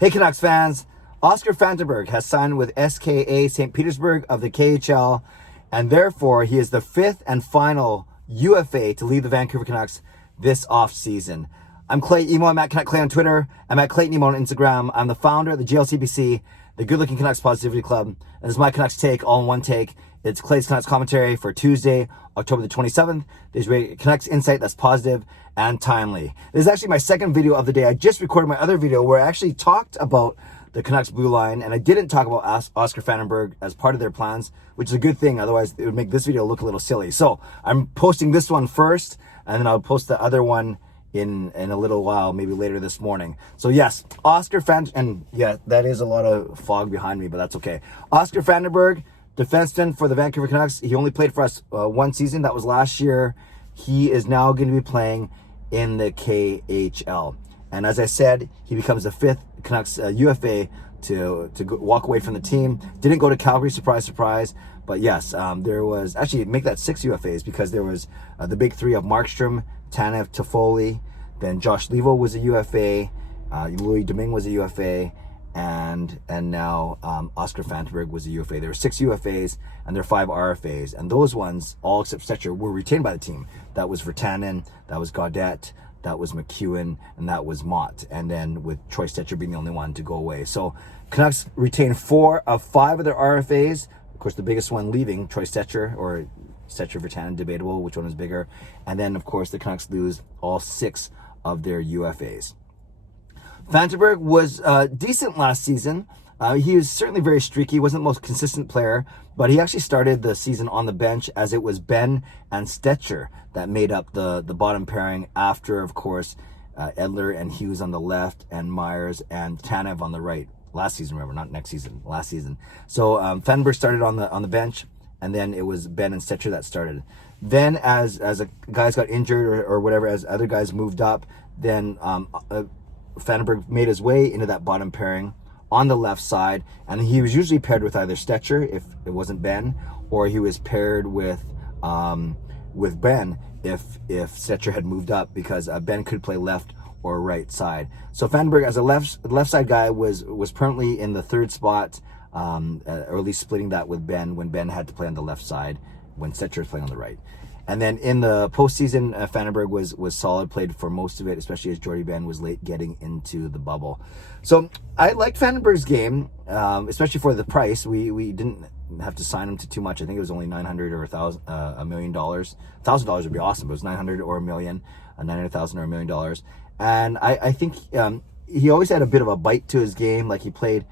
Hey Canucks fans, Oscar Fantenberg has signed with SKA St. Petersburg of the KHL, and therefore he is the fifth and final UFA to leave the Vancouver Canucks this offseason. I'm Clay Emo. I'm at Canuck Clay on Twitter. I'm at Clayton Emo on Instagram. I'm the founder of the GLCPC, the Good Looking Canucks Positivity Club. And this is my Canucks take, all in one take. It's Clay's Canucks commentary for Tuesday, October the 27th. There's a Canucks insight that's positive and timely. This is actually my second video of the day. I just recorded my other video where I actually talked about the Canucks blue line, and I didn't talk about Oscar Fantenberg as part of their plans, which is a good thing. Otherwise, it would make this video look a little silly. So I'm posting this one first, and then I'll post the other one in a little while, maybe later this morning. So yes, Oscar and yeah, that is a lot of fog behind me, but that's okay. Oscar Fantenberg, defenseman for the Vancouver Canucks. He only played for us one season. That was last year. He is now going to be playing in the KHL. And as I said, he becomes the fifth Canucks UFA to walk away from the team. Didn't go to Calgary, surprise, surprise. But yes, there was, actually make that 6 UFAs, because there was the big three of Markstrom, Tanev, Toffoli. Then Josh Leivo was a UFA. Domingue was a UFA. And now Oscar Fantenberg was a UFA. There were 6 UFAs and there were 5 RFAs. And those ones, all except Stetcher, were retained by the team. That was Tanev, that was Gaudette, that was McEwen, and that was Mott. And then with Troy Stetcher being the only one to go away. So Canucks retained 4 of 5 of their RFAs. Of course, the biggest one leaving, Troy Stetcher, or Stetcher Tanev, debatable which one was bigger. And then, of course, the Canucks lose all 6 of their UFAs. Fantenberg was decent last season. He was certainly very streaky. He wasn't the most consistent player, but he actually started the season on the bench, as it was Ben and Stetcher that made up the bottom pairing after, of course, Edler and Hughes on the left and Myers and Tanev on the right. Last season, remember, not next season, last season. So Fantenberg started on the bench, and then it was Ben and Stetcher that started. Then as guys got injured or whatever, as other guys moved up, then Fantenberg made his way into that bottom pairing on the left side, and he was usually paired with either Stetcher if it wasn't Ben, or he was paired with Ben if Stetcher had moved up, because Ben could play left or right side. So Fantenberg, as a left side guy, was permanently in the third spot, or at least splitting that with Ben when Ben had to play on the left side when Stetcher was playing on the right. And then in the postseason, Fantenberg was solid, played for most of it, especially as Jordy Ben was late getting into the bubble. So I liked Fantenberg's game, especially for the price. We didn't have to sign him to too much. I think it was only $900 or $1 million. $1,000 would be awesome, but it was $900 or $1 million, $900,000 or $1 million. And I think he always had a bit of a bite to his game. Like he played,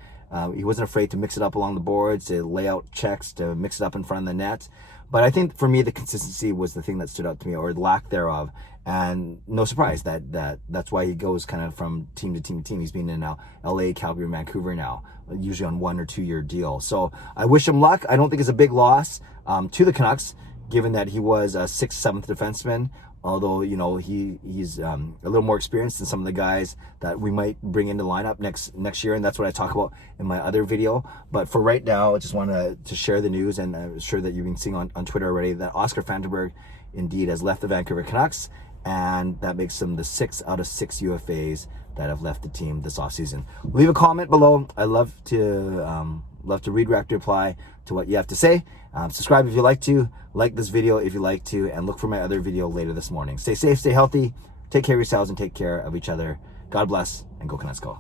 he wasn't afraid to mix it up along the boards, to lay out checks, to mix it up in front of the net. But I think for me, the consistency was the thing that stood out to me, or lack thereof. And no surprise that's why he goes kind of from team to team to team. He's been in now LA, Calgary, and Vancouver now, usually on 1 or 2 year deal. So I wish him luck. I don't think it's a big loss to the Canucks, given that he was a 6th, 7th defenseman. Although, you know, he's a little more experienced than some of the guys that we might bring into the lineup next year, and that's what I talk about in my other video. But for right now, I just wanted to share the news, and I'm sure that you've been seeing on Twitter already that Oscar Fantenberg indeed has left the Vancouver Canucks, and that makes him the 6th out of 6 UFAs that have left the team this offseason. Leave a comment below. I love to read, react, reply to what you have to say. Subscribe if you like to, like this video if you like to, and look for my other video later this morning. Stay safe, stay healthy, take care of yourselves, and take care of each other. God bless, and go Canucks go.